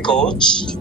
Sir Coach?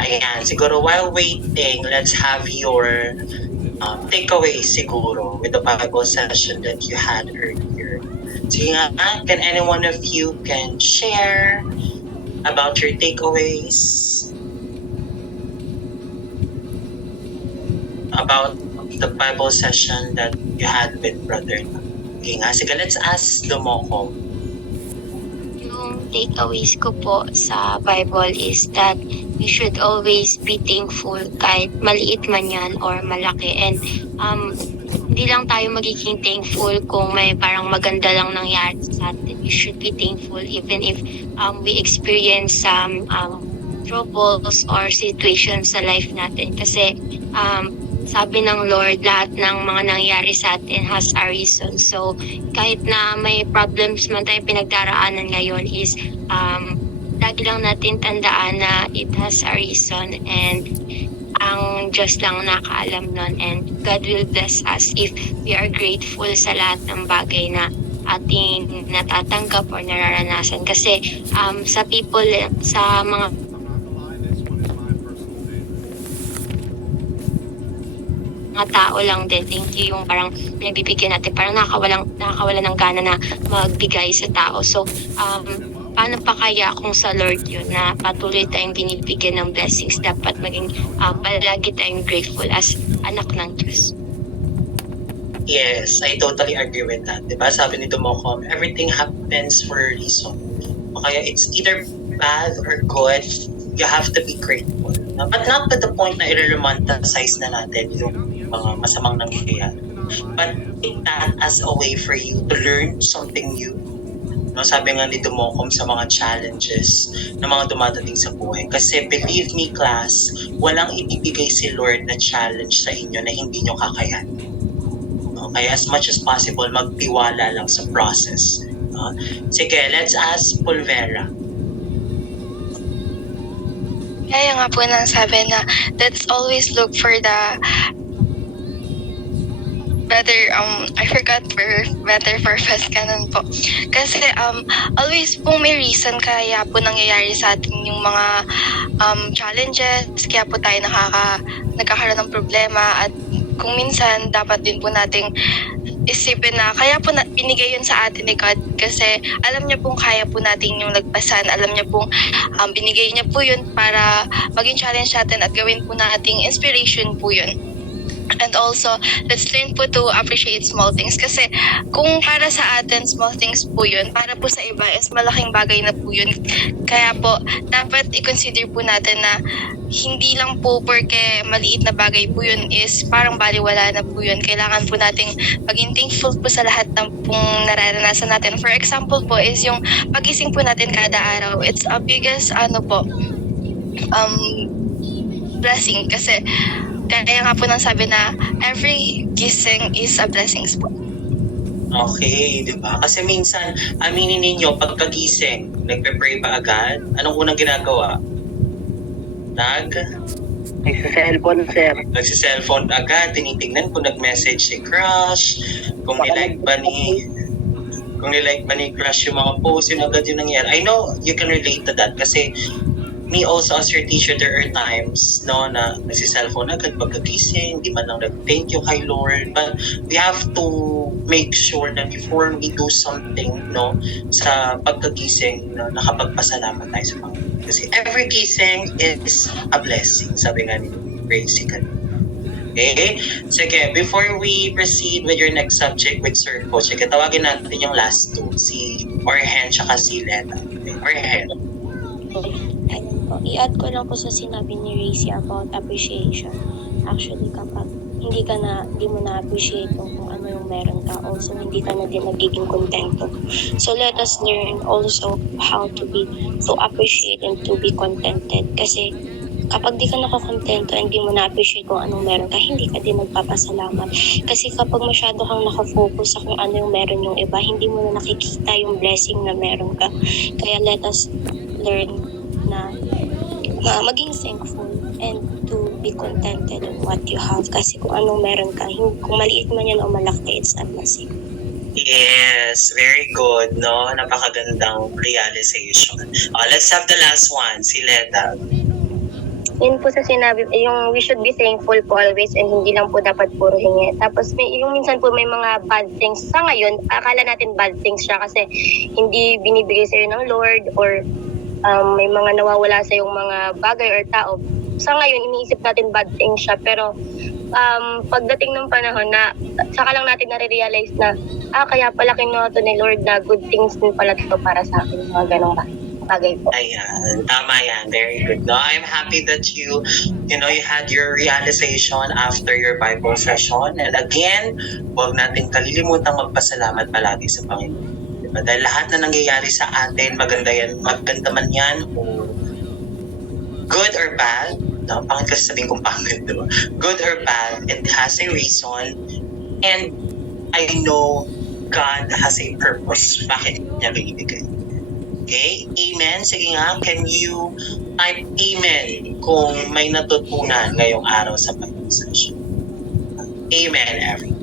Ayan, siguro while waiting, let's have your takeaway siguro with the Bible session that you had earlier. Sige nga, can any one of you can share about your takeaways about the Bible session that you had with Brother? Okay nga, sige, let's ask Dumoko. Yung takeaways ko po sa Bible is that we should always be thankful kahit maliit man yan or malaki. And hindi lang tayo magiging thankful kung may parang maganda lang nangyari sa atin. We should be thankful even if we experience some troubles or situations sa life natin. Kasi sabi ng Lord, lahat ng mga nangyari sa atin has a reason. So, kahit na may problems man tayo pinagdaraanan ngayon is lagi lang natin tandaan na it has a reason and ang Diyos lang nakaalam nun and God will bless us if we are grateful sa lahat ng bagay na ating natatanggap or nararanasan. Kasi sa people, sa mga tao lang din. Thank you yung parang pinagbibigyan natin. Parang nakakawala ng gana na magbigay sa tao. So, paano pa kaya kung sa Lord yun na patuloy tayong binibigyan ng blessings? Dapat maging palagi tayong grateful as anak ng Diyos. Yes, I totally agree with that. Diba? Sabi ni Dumoko, everything happens for a reason. O kaya it's either bad or good, you have to be grateful. But not to the point na i-romanticize na natin yung mga masamang nangyayari. But take that as a way for you to learn something new. No, sabi nga ni Dumokom sa mga challenges na mga dumadating sa buhay. Kasi believe me class, walang ibibigay si Lord na challenge sa inyo na hindi nyo kakayanin. No? Kaya as much as possible, magtiwala lang sa process. No? Sige, let's ask Pulvera. Kaya nga po nang sabi na let's always look for the better, I forgot for better purpose, ganun po. Kasi always pong may reason kaya po nangyayari sa atin yung mga challenges, kaya po tayo nagkakaroon ng problema at kung minsan dapat din po nating isipin na kaya po binigay yun sa atin ni God kasi alam niya pong kaya po natin yung lagpasan, alam niya pong binigay niya po yun para maging challenge natin at gawin po nating inspiration po yun. And also, let's learn po to appreciate small things. Kasi kung para sa atin, small things po yun, para po sa iba is malaking bagay na po yun. Kaya po, dapat i-consider po natin na hindi lang po porque maliit na bagay po yun is parang baliwala na po yun. Kailangan po nating maging thankful po sa lahat ng pong nararanasan natin. For example po is yung pagising po natin kada araw. It's a biggest blessing kasi kaya nga po nang sabi na every gising is a blessings po. Okay, di ba? Kasi minsan, aminin ninyo, pagkagising, nagpe-pray ba agad? Anong unang ginagawa? Nagsa-cellphone, sir. Nagsi-cellphone agad, tinitingnan kung nag-message si crush, kung nilike ba ni crush yung mga posts, yun agad yung nangyari. I know you can relate to that kasi me also as your teacher, there are times no na nagsi-cellphone agad pagkagising, di man lang nag-thank you kay Lord, but we have to make sure na before we do something, no, sa pagkagising, no, nakapagpasalamat tayo sa Panginoon. Kasi every gising is a blessing, sabi nga ni Gracie kanina. Okay? Sige, before we proceed with your next subject with Sir Coach, sige, tawagin natin yung last two, si Orhen tsaka si Leta. Okay, Orhen. Ayun po, i-add ko lang po sa sinabi ni Racy about appreciation. Actually, kapag hindi mo na-appreciate kung ano yung meron ka, also hindi ka na din nagiging kontento. So let us learn also how to appreciate and to be contented. Kasi kapag di ka nakakontento and di mo na-appreciate kung anong meron ka, hindi ka din nagpapasalamat. Kasi kapag masyado kang nakafocus sa kung ano yung meron yung iba, hindi mo na nakikita yung blessing na meron ka. Kaya let us learn na maging thankful and to be contented in what you have. Kasi kung anong meron ka, kung maliit man yan o malaki, it's a blessing. Yes, very good, no? Napakagandang realization. Let's have the last one, si Leta. Yun po sa sinabi, yung we should be thankful po always and hindi lang po dapat puro hingi. Tapos yung minsan po may mga bad things. Sa ngayon, akala natin bad things siya kasi hindi binibigay sa'yo ng Lord or may mga nawawala sa yung mga bagay or tao. Sa ngayon, iniisip natin bad things siya. Pero pagdating ng panahon na saka lang natin nare-realize na kaya pala kinuha to ni Lord na good things din pala to para sa akin. Mga ganong bagay po. Ayan, tama yan. Very good. No, I'm happy that you had your realization after your Bible session. And again, huwag natin kalilimutang magpasalamat palagi sa Panginoon. Diba? Dahil lahat na nangyayari sa atin, maganda man yan, o good or bad, no? Pangit kasi sabihin kong pangit, diba? Good or bad, it has a reason. And I know God has a purpose. Bakit niya binibigay? Okay? Amen? Sige nga, can you type amen kung may natutunan ngayong araw sa Bible session? Amen, everyone.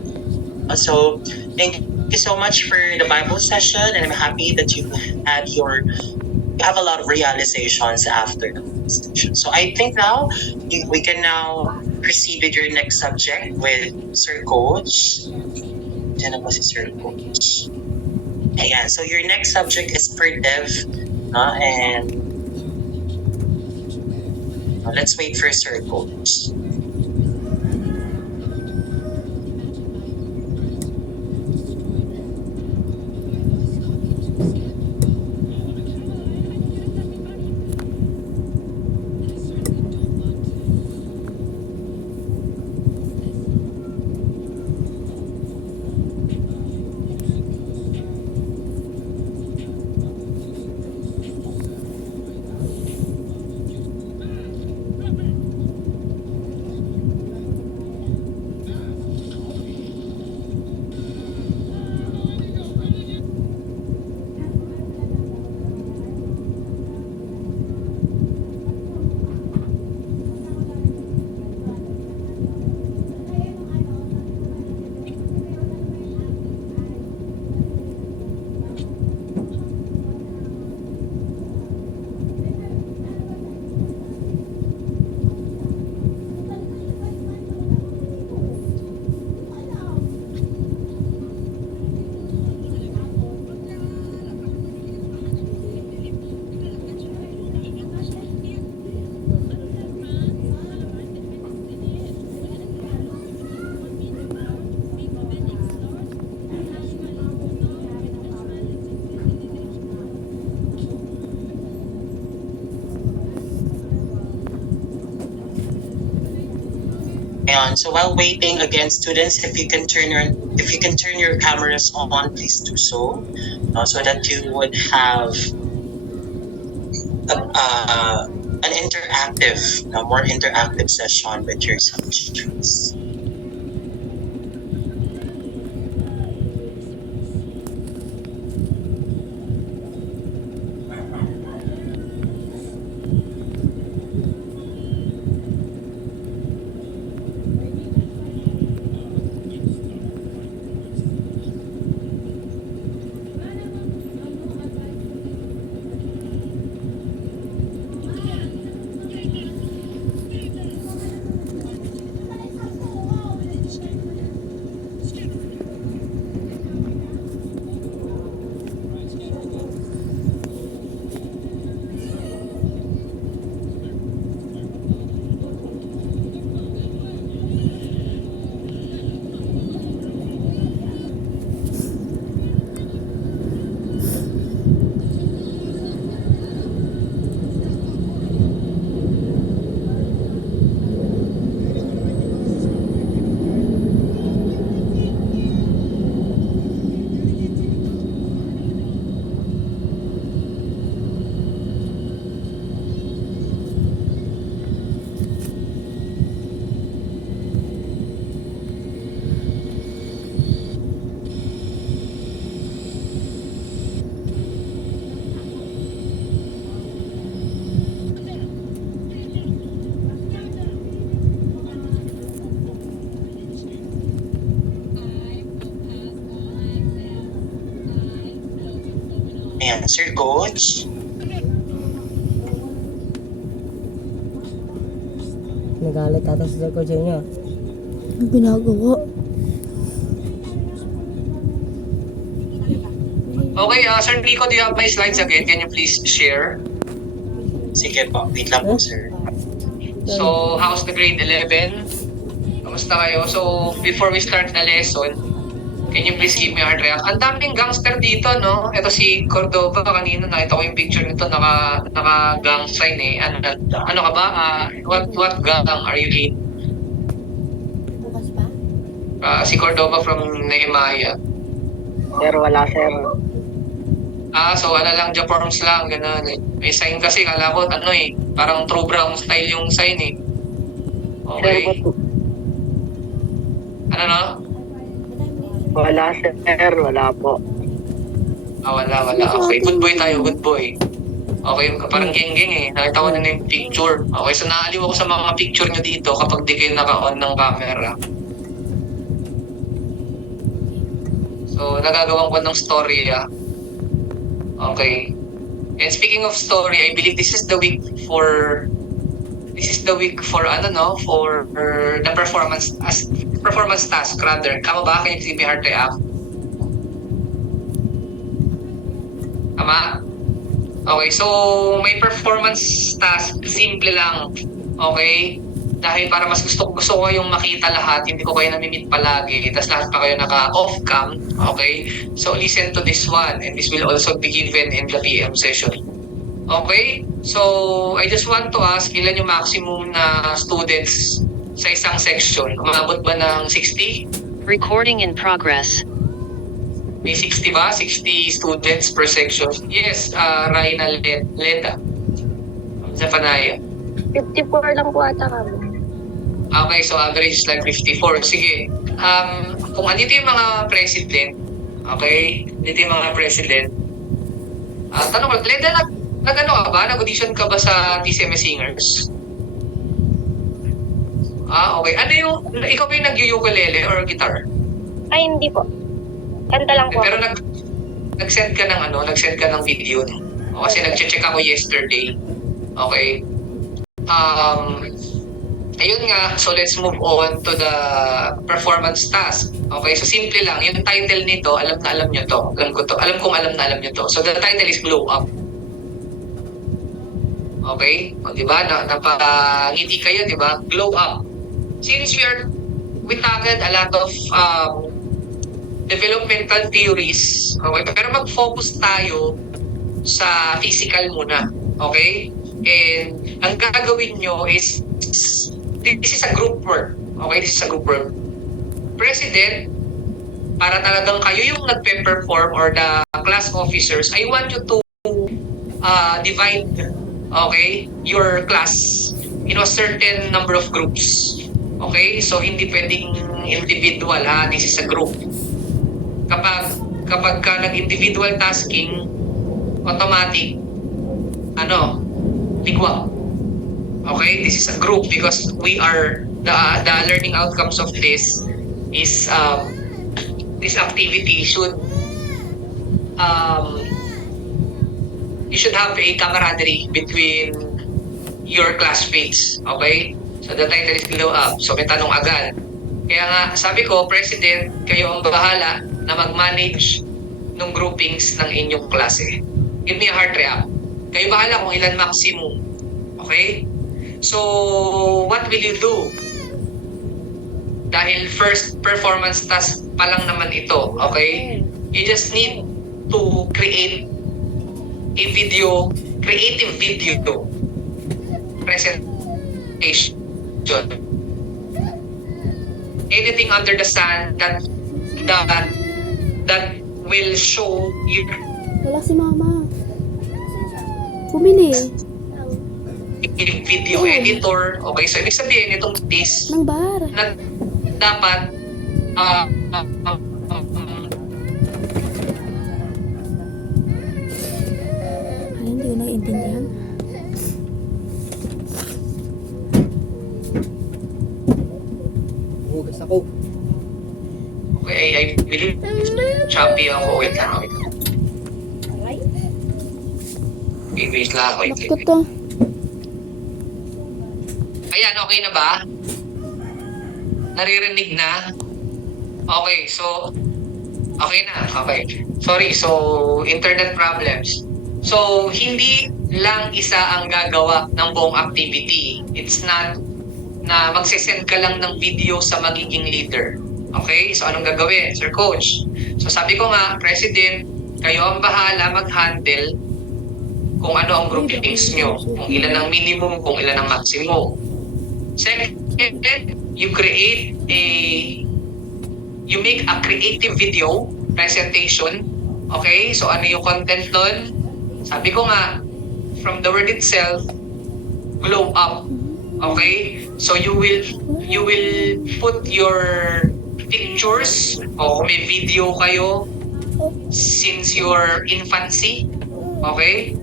So, thank you so much for the Bible session, and I'm happy that you have a lot of realizations after the Bible session. So I think now, we can now proceed with your next subject with Sir Coach. Diyan na po si Sir Coach. Ayan, so your next subject is per dev, and let's wait for Sir Coach. Ayan, so while waiting, again, students, if you can turn your cameras on, please do so, so that you would have an interactive, more interactive session with your subjects. Ayan, Sir Coach. Nagalit ata si Sir Coach sa inyo. Ang ginagawa. Okay, Sir Nico, do you have my slides again? Can you please share? Sige po, wait lang po, sir. So, how's the grade 11? Kamusta kayo? So, before we start the lesson, can you please give me a react? Ang daming gangster dito, no? Ito si Cordova, kanina nakita ko yung picture nito, naka-gang sign eh. Ano ka ba? What gang are you in? Bukas pa? Si Cordova from Nehemiah. Sir, wala sir. So ano lang, Japorms lang, gano'n. May sign kasi, kala ko, parang true brown style yung sign eh. Sir, Okay. but Ano no? wala sir, wala po. Wala. Okay, good boy tayo, good boy. Okay, parang geng-geng eh. Nakita ko na yung picture. Okay, so naaliw ako sa mga picture nyo dito kapag di kayo naka-on ng camera. So, nagagawan ko ng story Okay. And speaking of story, I believe this is the week for the performance task rather. Tama ba? Can you give me heart react? Tama? Okay, so may performance task, simple lang. Okay? Dahil para mas gusto ko yung makita lahat, hindi ko kayo namimit palagi, tapos lahat pa kayo naka-off cam, okay? So listen to this one, and this will also be given in the PM session. Okay? So I just want to ask, ilan yung maximum na students sa isang section? Umabot ba ng 60? Recording in progress. May 60 ba? 60 students per section? Yes, Raina Leda. Sa Panaya. 54 lang po ata kami. Okay, so average is like 54. Sige. Kung andito yung mga president, okay? Dito yung mga president. Tanong ko, Leda, nag-ano ka ba? Nag-audition ka ba sa TCMS Singers? Okay. Ano yung, ikaw ba yung nag-ukulele or guitar? Ay, hindi po. Kanta lang po. Pero nag-send ka ng video, no? Kasi nag-check ako yesterday. Okay. Ayun nga, so let's move on to the performance task. Okay, so simple lang. Yung title nito, alam na alam nyo to. Alam kong alam na alam nyo to. So the title is Glow Up. Okay? O, diba? Napangiti kayo, diba? Glow Up. Since we tackled a lot of developmental theories, okay? Pero mag-focus tayo sa physical muna. Okay? And ang gagawin nyo is this is a group work. Okay, this is a group work. President, para talagang kayo yung nagpe-perform or the class officers, I want you to divide, okay, your class in a certain number of groups. Okay, so hindi pwedeng individual, this is a group. Kapag ka nag-individual tasking, automatic, ligwak. Okay, this is a group because we are the learning outcomes of this is this activity should you should have a camaraderie between your classmates. Okay, so the title is Glow Up. So may tanong agad. Kaya nga sabi ko, President, kayo ang bahala na mag-manage ng groupings ng inyong klase. Give me a heart react. Kayo bahala kung ilan maximum. Okay? So, what will you do? Dahil first performance task pa lang naman ito, okay? You just need to create a creative video presentation. Anything under the sun that will show you Wala si mama. Bumili. video editor. Okay, so ibig sabihin itong piece Ng bar. na dapat Ay, hindi ko naiintindihan. Hugas ako. okay, I believe choppy ako. Wait lang. Wait lang. Wait. Bakit to? Ayan, okay na ba? Naririnig na? Okay, so okay na. Okay. Sorry, so internet problems. So, hindi lang isa ang gagawa ng buong activity. It's not na magsisend ka lang ng video sa magiging leader. Okay? So, anong gagawin, Sir Coach? So, sabi ko nga, President, kayo ang bahala mag-handle kung ano ang groupings nyo. Kung ilan ang minimum, kung ilan ang maximum. Second, you make a creative video presentation. Okay? So, ano yung content nun? Sabi ko nga, from the word itself, glow up. Okay? So, you will put your pictures o may video kayo since your infancy. Okay?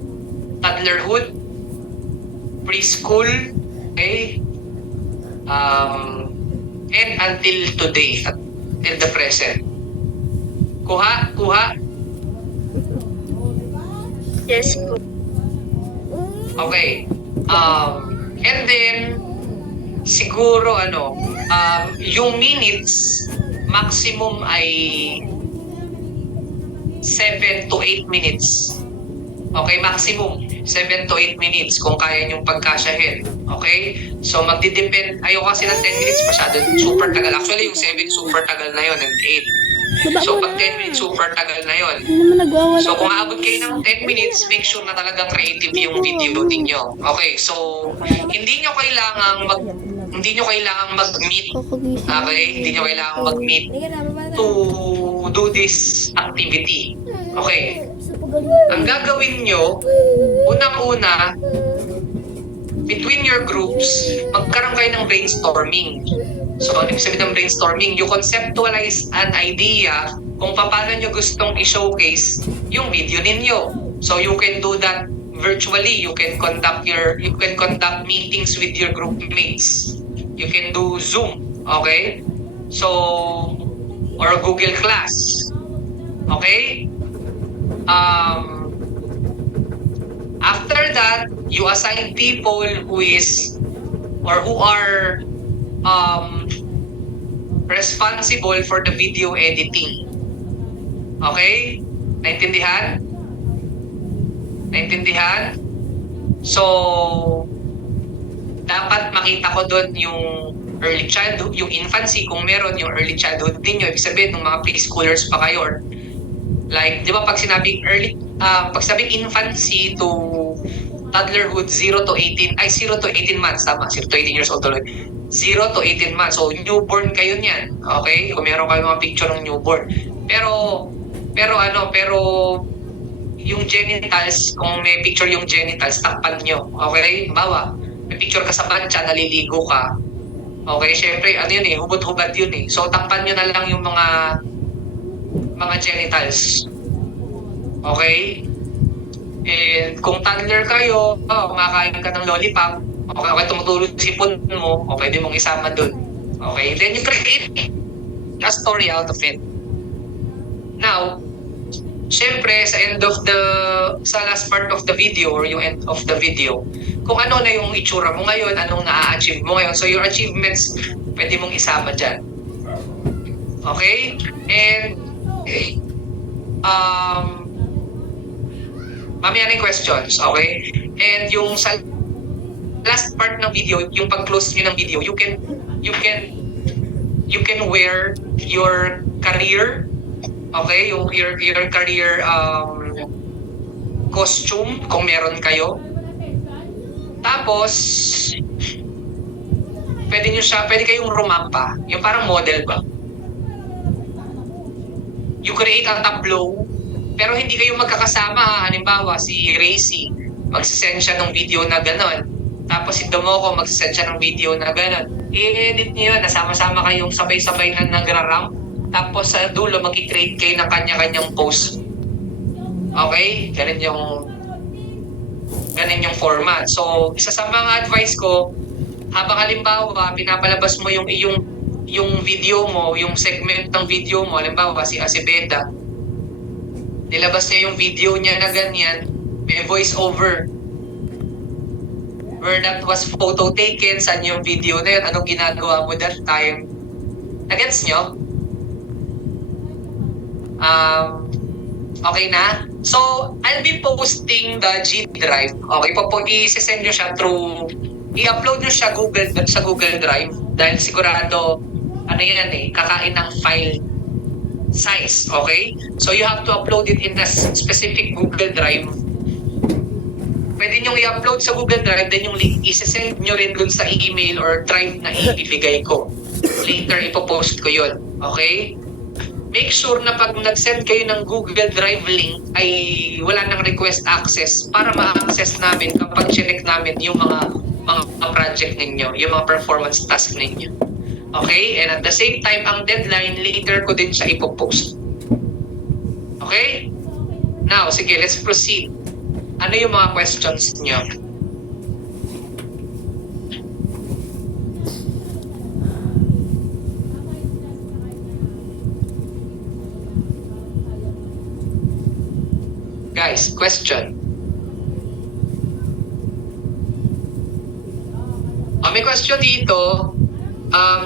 Toddlerhood, preschool, okay? And until today, until the present. Kuha? Yes po. Okay. And then, siguro yung minutes, maximum ay 7 to 8 minutes. Okay, maximum 7 to 8 minutes kung kaya nyong pagkasyahin. Okay? So, magdidepend. Ayaw kasi ng 10 minutes masyado super tagal. Actually, yung 7 super tagal na yun and 8. So, pag 10 minutes super tagal na yun. Hindi naman nagwawala. So, kung aabot kayo ng 10 minutes, make sure na talagang creative yung video ninyo. Okay, so, hindi nyo kailangang mag-meet. Okay? Hindi nyo kailangang mag-meet to do this activity. Okay. Ang gagawin nyo, unang-una, between your groups, magkaroon kayo ng brainstorming. So, ano ibig sabihin ng brainstorming? You conceptualize an idea kung paano nyo gustong i-showcase yung video ninyo. So, you can do that virtually. You can conduct meetings with your group mates. You can do Zoom. Okay? So, or Google Class. Okay? After that, you assign people who are responsible for the video editing. Okay? Naintindihan? So, dapat makita ko doon yung early childhood, yung infancy, kung meron yung early childhood ninyo. Ibig sabihin, ng mga preschoolers pa kayo, or like, di ba pag sinabing infancy to toddlerhood, 0 to 18 months, tama, 0 to 18 years old tuloy. 0 to 18 months. So, newborn kayo niyan. Okay? Kung meron kayo mga picture ng newborn. Pero yung genitals, kung may picture yung genitals, takpan nyo. Okay? Bawa, may picture ka sa bancha, naliligo ka. Okay? Syempre, hubad-hubad yun eh. So, takpan nyo na lang yung mga genitals. Okay? And kung toddler kayo, kumakain ka ng lollipop, okay, tumutulog si sipon mo, pwede mong isama dun. Okay? Then you create a story out of it. Now, syempre, sa last part of the video or yung end of the video, kung ano na yung itsura mo ngayon, anong na-achieve mo ngayon. So, your achievements, pwede mong isama dyan. Okay? And, mamaya na yung questions, okay? And yung sa last part ng video, yung pag-close nyo ng video, you can wear your career, okay? Your career costume kung meron kayo. Tapos pwede kayong rumampa, yung parang model ba? You create a tableau, pero hindi kayo magkakasama. Halimbawa, si Racy, magsisend siya ng video na gano'n. Tapos si Domoko, magsisend siya ng video na gano'n. I-edit niyo yun, nasama-sama kayong sabay-sabay na nagra-ramp. Tapos sa dulo, mag-create kayo ng kanya-kanyang post. Okay? Ganun yung format. So, isa sa mga advice ko, habang halimbawa, pinapalabas mo yung video mo, yung segment ng video mo, halimbawa si Acebeda, nilabas niya yung video niya na ganyan, may voice over. Where that was photo taken, saan yung video na yun, anong ginagawa mo that time. Nagets nyo? Okay na? So, I'll be posting the G Drive. Okay, i-send nyo siya through, i-upload nyo siya sa Google Drive dahil sigurado, ano yan kakain ng file size. Okay? So, you have to upload it in a specific Google Drive. Pwede nyo i-upload sa Google Drive, then yung link, i-send nyo rin dun sa email or drive na ibibigay ko. Later, ipopost ko yun. Okay? Make sure na pag nag-send kayo ng Google Drive link ay wala nang request access para ma-access namin kapag check namin yung mga project ninyo, yung mga performance task ninyo. Okay? And at the same time, ang deadline, later ko din siya ipopost. Okay? Now, sige, let's proceed. Ano yung mga questions nyo? Guys, question. May question dito.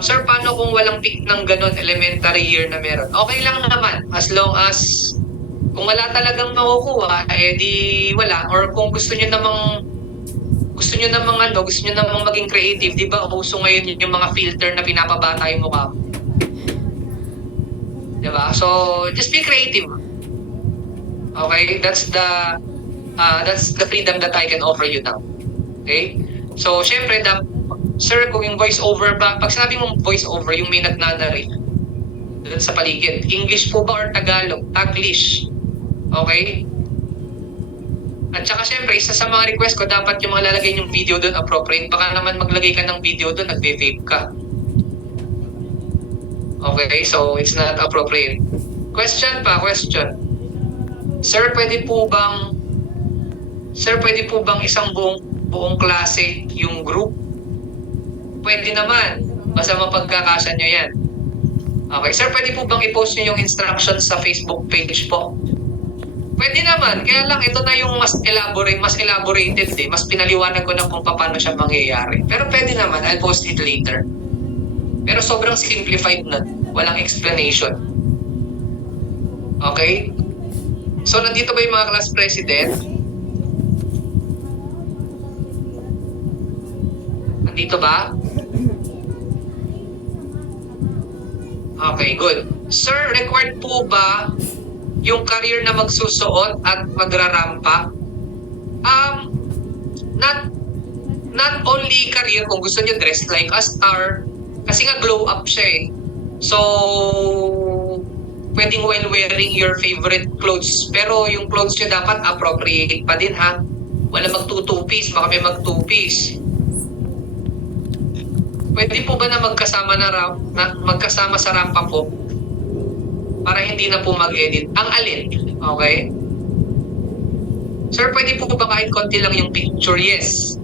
Sir, paano kung walang pick ng ganon elementary year na meron? Okay lang naman. As long as kung wala talagang makukuha, di wala. Or kung gusto nyo namang maging creative, di ba? Uso ngayon yung mga filter na pinapabata yung mukha. Di ba? So, just be creative. Okay? That's the freedom that I can offer you now. Okay? So, syempre, sir, kung yung voice over ba, pag sinabi mong voice over, yung may nagnanarrate doon sa paligid, English po ba or Tagalog? Taglish. Okay? At saka syempre, isa sa mga request ko, dapat yung mga lalagay yung video doon appropriate. Baka naman maglagay ka ng video doon, nagbe-vape ka. Okay? So, it's not appropriate. Question. Sir, pwede po bang isang buong klase yung group? Pwede naman. Basta mapagkakasya nyo yan. Okay. Sir, pwede po bang i-post nyo yung instructions sa Facebook page po? Pwede naman. Kaya lang, ito na yung mas elaborated Mas pinaliwanag ko na kung paano siya mangyayari. Pero pwede naman. I'll post it later. Pero sobrang simplified na. Walang explanation. Okay? So, nandito ba yung mga class president? Nandito ba? Okay, good. Sir, required po ba yung career na magsusuot at magrarampa? Not only career, kung gusto nyo dress like a star, kasi nga glow up siya So, pwedeng while wearing your favorite clothes. Pero yung clothes nyo dapat appropriate pa din ha. Wala mag-two-piece, baka may mag-two-piece. Pwede po ba na magkasama sa rampa po? Para hindi na po mag-edit. Ang alin? Okay? Sir, pwede po ba kahit konti lang yung picture? Yes.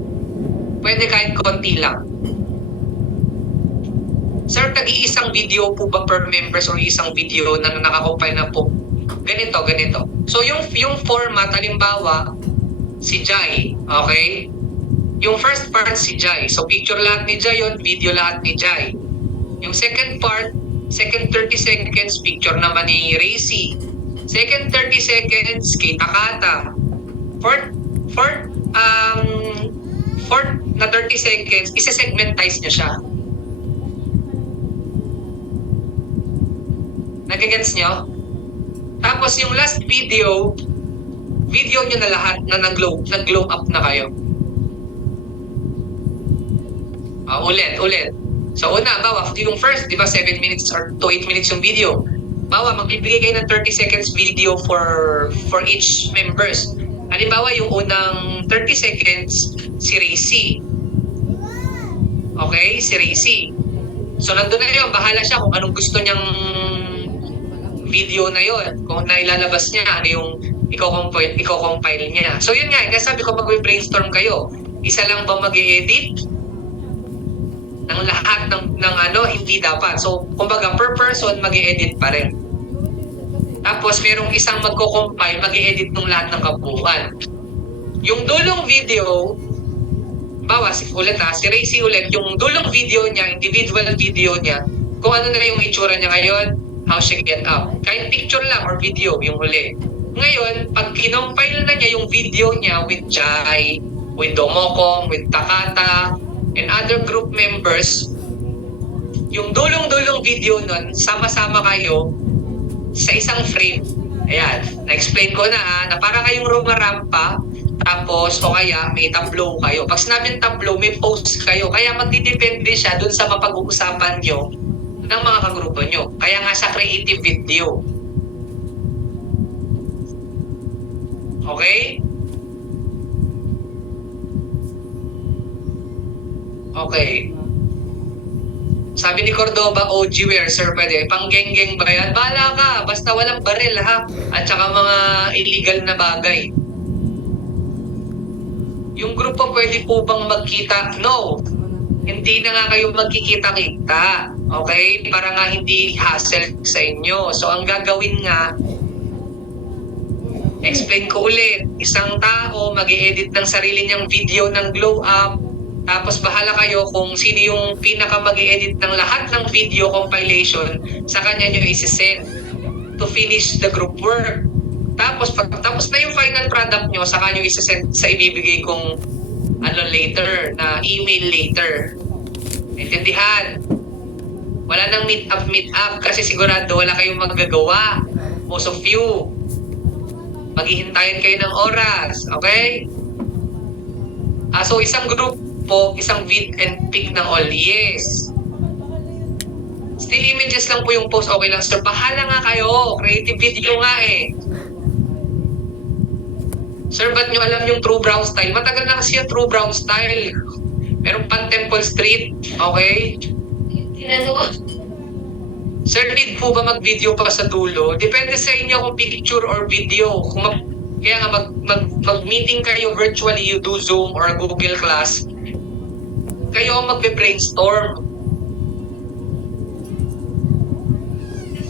Pwede kahit konti lang. Sir, tag-iisang video po ba per members or isang video na nakakompile na po? Ganito. So, yung format, halimbawa, si Jai, okay? Yung first part, si Jai. So, picture lahat ni Jai yun, video lahat ni Jai. Yung second part, second 30 seconds, picture naman ni Racy. Second 30 seconds, kay Takata. Fourth na 30 seconds, isa-segmentize niya siya. Nagigets nyo? Tapos yung last video nyo na lahat na nag-glow up na kayo. Ulit. So una, bawa, yung first, di ba 7 minutes or to 8 minutes yung video. Bawa, magbibigay kayo ng 30 seconds video for each members. Halimbawa, yung unang 30 seconds, si Racy. Okay? Si Racy. So nandun na yun, bahala siya kung anong gusto niyang video na yon, kung nailalabas niya, ano yung i-compile niya. So yun nga, kasi sabi ko mag-brainstorm kayo. Isa lang ba mag-i-edit? Ng lahat ng hindi dapat. So, kumbaga, per person, mag-i-edit pa rin. Tapos, merong isang magko-compile, mag-i-edit ng lahat ng kabuuan. Yung dulong video, ulit si Racy ulit, yung dulong video niya, individual video niya, kung ano na yung itsura niya ngayon, how she get up. Kahit picture lang or video, yung huli. Ngayon, pag kinompile na niya yung video niya with Jai, with Domocom, with Takata, and other group members, yung dulong-dulong video nun, sama-sama kayo sa isang frame. Ayan, na-explain ko na para kayong rumarampa, tapos o kaya may tableau kayo. Pag sinabing tableau, may post kayo. Kaya magdidepende siya dun sa mapag-uusapan nyo ng mga kagrupo nyo. Kaya nga sa creative video. Okay? Okay. Sabi ni Cordoba, OG wear, sir, pwede. Pang-geng-geng ba yan? Bahala ka. Basta walang baril, ha? At saka mga illegal na bagay. Yung grupo pwede po bang magkita? No. Hindi na nga kayo magkikita-kita. Okay? Para nga hindi hassle sa inyo. So, ang gagawin nga, explain ko ulit. Isang tao mag-i-edit ng sarili niyang video ng glow up. Tapos bahala kayo kung sino yung pinaka mag-i-edit ng lahat ng video compilation, sa kanya nyo isi-send to finish the group work. Tapos tapos na yung final product nyo, sa kanya isi-send sa ibibigay kong later, na email later. Intindihan? Wala nang meet up kasi sigurado wala kayong magagawa. Most of you. Maghihintayin kayo ng oras. Okay? So isang group po, isang vid and pic ng all. Yes. Still images lang po yung post. Okay lang, sir. Bahala nga kayo. Creative video nga eh. Sir, ba't nyo alam yung True Brown Style? Matagal na kasi yung True Brown Style. Meron pang Temple Street. Okay? Sir, need po ba mag-video pa sa dulo? Depende sa inyo kung picture or video. Kaya nga mag-meeting kayo virtually, you do Zoom or Google Class. Kayo ang magbe-brainstorm.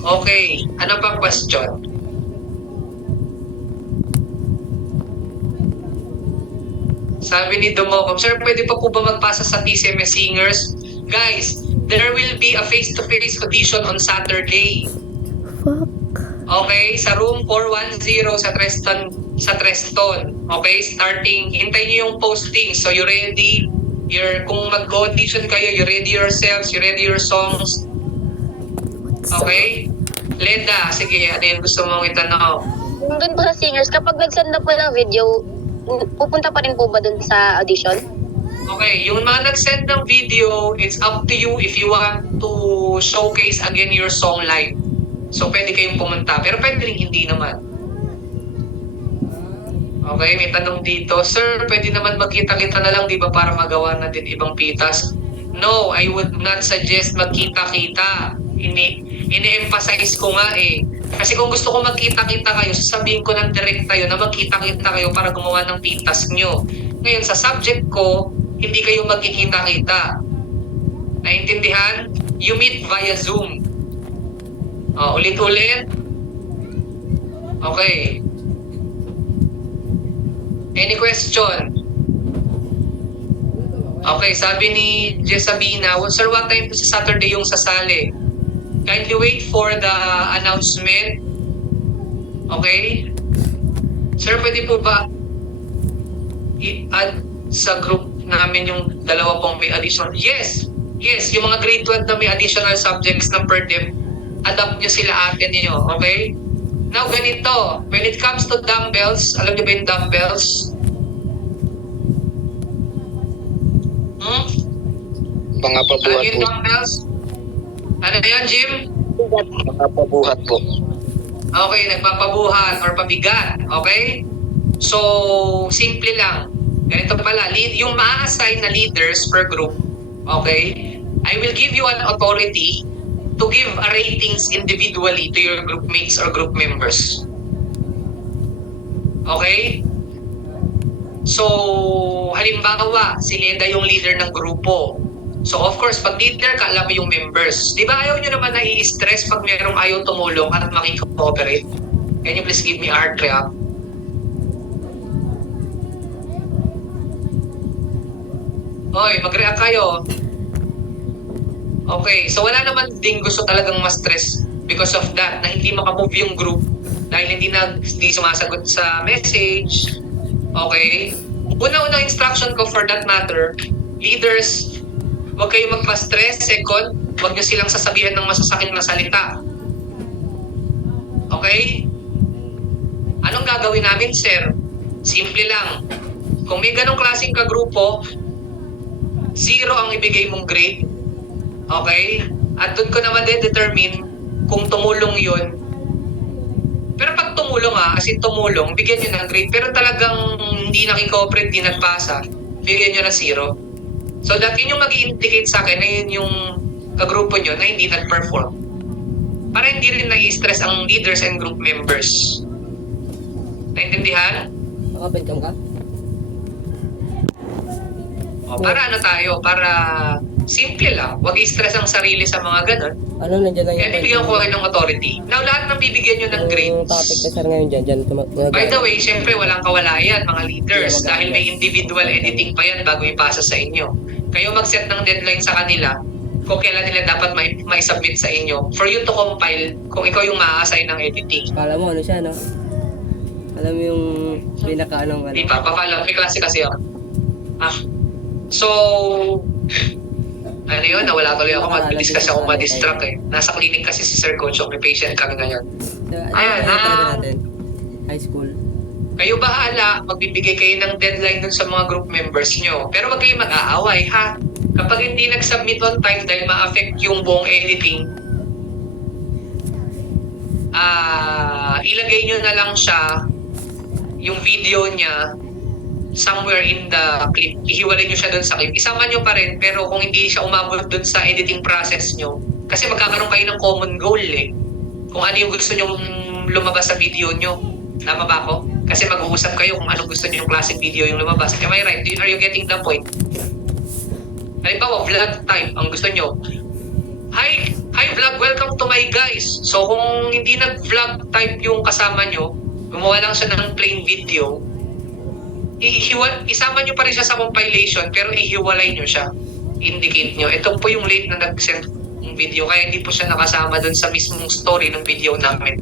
Okay, ano pang question? Sabi ni Domocom, sir, pwede pa po ba magpasa sa TCMS Singers? Guys, there will be a face-to-face audition on Saturday. Fuck. Okay, sa room 410 sa Treston. Okay, starting, hintayin niyo yung posting. So you ready? Kung mag-audition kayo, you ready yourselves, you ready your songs. Okay? Leda, sige, ano yung gusto mong itanong? Doon po sa singers, kapag nag-send na po ng video, pupunta pa rin po ba doon sa audition? Okay, yung mga nag-send ng video, it's up to you if you want to showcase again your song live. So, pwede kayong pumunta. Pero pwede rin hindi naman. Okay, may tanong dito. Sir, pwede naman magkita-kita na lang, di ba, para magawa natin ibang pitas? No, I would not suggest magkita-kita. Ini-emphasize ko nga eh. Kasi kung gusto ko magkita-kita kayo, sasabihin ko ng direct tayo na magkita-kita kayo para gumawa ng pitas nyo. Ngayon, sa subject ko, hindi kayo magkikita-kita. Naintindihan? You meet via Zoom. Ulit-ulit. Okay. Any question? Okay, sabi ni Jessabina, sir, what time po sa Saturday yung sasali? Kindly wait for the announcement. Okay? Sir, pwede po ba i-add sa group namin yung dalawa pong may additional? Yes! Yes, yung mga grade 12 na may additional subjects na per dem, adapt nyo sila atin niyo. Okay? Now, ganito. When it comes to dumbbells, alam niyo ba yung dumbbells? Mga Alam pabuhat niyo yung po. dumbbells? Ano yan, Jim? Mga pabuhat po. Okay, nagpapabuhat or pabigat. Okay? So, simple lang. Ganito pala. Yung ma-assign na leaders per group, okay? I will give you an authority to give a ratings individually to your group mates or group members. Okay? So, halimbawa, si Leda yung leader ng grupo. So, of course, pag leader ka, alam mo yung members. Di ba ayaw nyo naman na i-stress pag merong ayaw tumulong at makikooperate? Can you please give me a heart react? Oy, mag-react kayo. Okay, so wala naman ding gusto talagang ma-stress because of that, na hindi makamove yung group dahil hindi sumasagot sa message. Okay? Una-una instruction ko for that matter, leaders, huwag kayong magpa-stress. Second, huwag nyo silang sasabihan ng masasakit na salita. Okay? Anong gagawin namin, sir? Simple lang. Kung may ganong klaseng kagrupo, 0 ang ibigay mong grade. Okay? At doon ko naman determine kung tumulong yun. Pero pag tumulong as in tumulong, bigyan nyo ng grade. Pero talagang hindi nakikooperate, hindi nagpasa, bigyan nyo ng 0. So that yun yung mag-i-indicate sa akin na yun yung kagrupo nyo na hindi nag-perform. Para hindi rin nai-stress ang leaders and group members. Naintindihan? Naka-open cam ka? O, para ano tayo? Para simple lang. Huwag i-stress ang sarili sa mga ganun. Ano, nandiyan lang Kaya bibigyan ko kayo ng authority. Now, lahat ng bibigyan nyo ng Yung topic grades. na sir ngayon dyan. By the way, syempre walang kawalayan mga leaders dahil may individual editing pa yan bago ipasa sa inyo. Kayo mag-set ng deadline sa kanila kung kailan nila dapat mai-submit sa inyo for you to compile kung ikaw yung ma-assign ng editing. Kala mo ano siya, no? Alam mo yung pinaka-anong Di pa, papala. May klase kasi ako. So, ano yun, nawala tuloy ako. Mabilis kasi ako ma-distract eh. Nasa clinic kasi si Sir Coach, may patient kami ngayon. Ayan, natin? High school. Kayo bahala, magbibigay kayo ng deadline dun sa mga group members nyo. Pero wag kayo mag-aaway, ha? Kapag hindi nag-submit on time dahil ma-affect yung buong editing, ilagay nyo na lang siya, yung video niya, somewhere in the clip. Ihiwalay nyo siya dun sa clip. Isama nyo pa rin, pero kung hindi siya umabot dun sa editing process nyo, kasi magkakaroon kayo ng common goal eh. Kung ano yung gusto nyo lumabas sa video nyo. Tama ba ako? Kasi mag-uusap kayo kung ano gusto nyo yung klaseng video yung lumabas. Am I right? Are you getting the point? Halimbawa, vlog type ang gusto nyo. Hi vlog, welcome to my guys. So kung hindi nag-vlog type yung kasama nyo, gumawa lang siya ng plain video, isama nyo pa rin siya sa compilation pero ihiwalay nyo siya. Indicate nyo. Ito po yung late na nag-send ng video kaya hindi po siya nakasama dun sa mismong story ng video namin.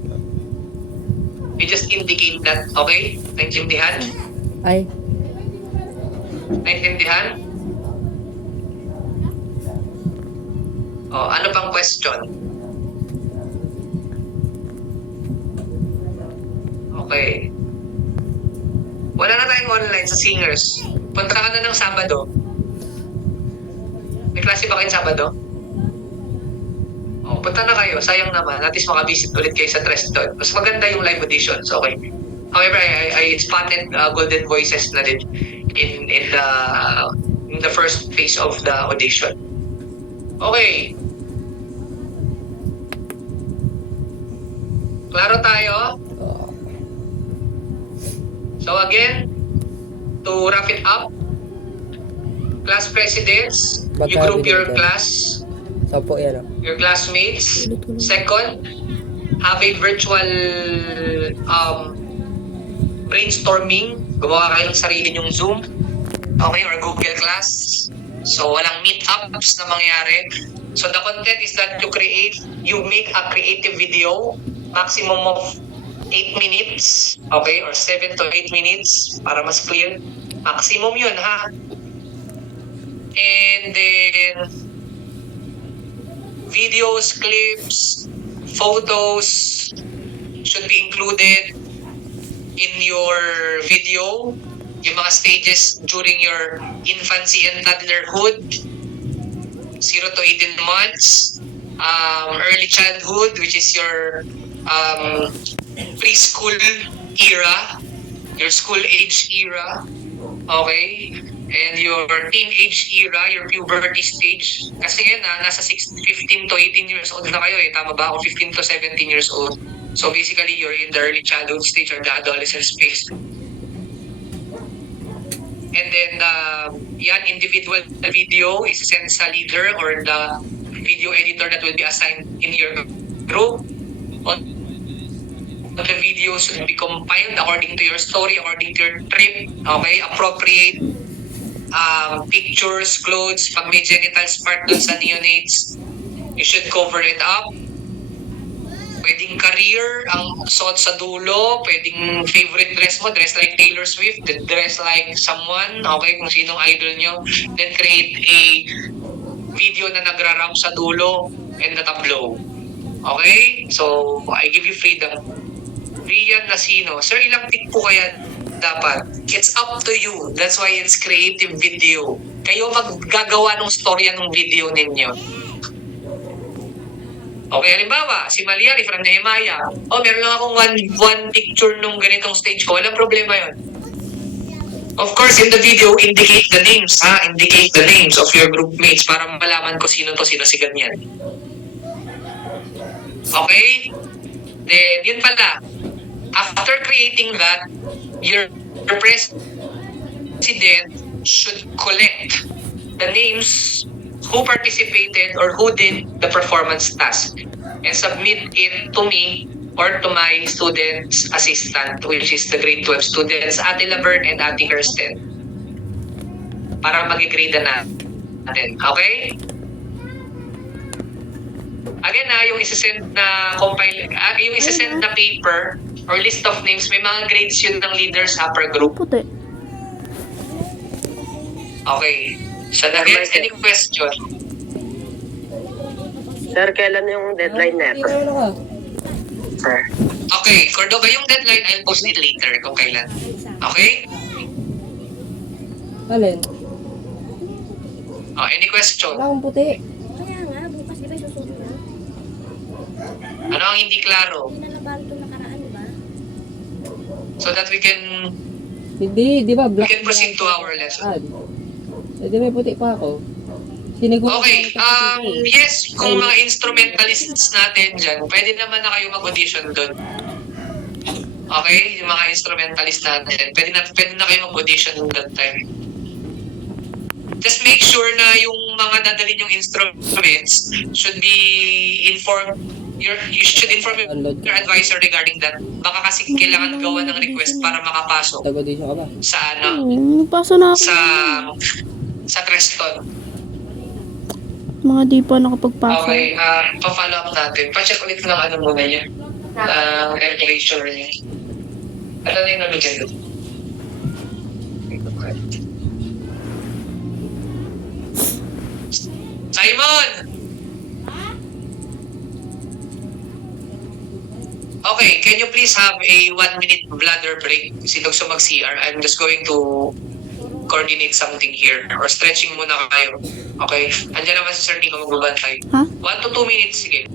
You just indicate that, okay? Naintindihan? Ay, Naintindihan? Ano pang question? Okay. Wala na tayong online sa singers. Punta ka na ng Sabado. May klase ba kayong Sabado? Punta na kayo. Sayang naman. At least makabisit ulit kayo sa Treston. Mas maganda yung live auditions. Okay. However, I spotted golden voices na din in the first phase of the audition. Okay. Klaro tayo? So again, to wrap it up, class presidents, you group your class, Sampo yan, your classmates. Second, have a virtual brainstorming. Gumawa kayo ng sarili nyong Zoom, okay, or Google Class. So walang meetups na mangyari. So the content is that you make a creative video, maximum of 8 minutes, okay, or 7 to 8 minutes para mas clear. Maximum yun, ha? And then, videos, clips, photos should be included in your video. Yung mga stages during your infancy and toddlerhood, 0 to 18 months, early childhood, which is your preschool era, your school age era, okay, and your teenage era, your puberty stage. Kasi yan, nasa 15 to 18 years old na kayo eh, tama ba? O 15 to 17 years old. So basically, you're in the early childhood stage or the adolescent space. And then, yan, individual video is sent sa leader or the video editor that will be assigned in your group. The video should be compiled according to your story, according to your trip, okay, appropriate pictures, clothes, pag may genitals part dun sa neonates, you should cover it up. Pwedeng career, ang suot sa dulo, pwedeng favorite dress mo, dress like Taylor Swift, dress like someone, okay, kung sinong idol nyo. Then create a video na nagra-ramp sa dulo and the tableau. Okay? So, I give you freedom. Rian Nasino, sir, ilang pic po kaya dapat? It's up to you. That's why it's creative video. Kayo maggagawa ng storya ng video ninyo. Okay, halimbawa, si Maliari from Nehemiah. Meron lang akong one picture nung ganitong stage ko. Walang problema yon. Of course, in the video, indicate the names, ha? Indicate the names of your group mates para malaman ko sino to, sino si ganyan. Okay? Then, yun pala. After creating that, your president should collect the names who participated or who did the performance task and submit it to me or to my student's assistant, which is the grade 12 students, Ate Laverne and Ate Kirsten, para mag-grade na natin. Okay? Again yung isasend na yung isasend na paper or list of names, may mga grades yun ng leaders per group. Puti. Okay. So, next, any question? Sir, kailan yung deadline neto? Sir. Okay, Cordova, yung deadline, I'll post it later kung kailan. Okay? Alin? Any question? Wala akong puti. Kaya nga, bukas di ba susunod na? Ano ang hindi klaro? Hindi na nabalo itong nakaraan, di ba? So that we can Hindi, di ba? we can proceed to our lesson. Di may puti pa ako. Siniguro Okay, yes, kung mga instrumentalists natin dyan, pwede naman na kayo mag-audition doon. Okay, yung mga instrumentalist natin, pwede na kayo mag-audition that time. Just make sure na yung mga dadalhin yung instruments should be informed. You should inform your advisor regarding that. Baka kasi kailangan gawa ng request para makapasok Tag-audition ka ba? sa Paso na ako. sa Creston. Mga di pa nakapagpasok. Okay, pa-follow up natin. Pa-check ulit ng ano muna niya. Erasure niya. Ano na yung nalagyan doon? Simon! Okay, can you please have a 1-minute bladder break? Kasi gusto mag-CR. I'm just going to coordinate something here. Or stretching muna kayo. Okay? Andiyan naman si Sir Nico magbabantay. Ha? 1 to 2 minutes, sige.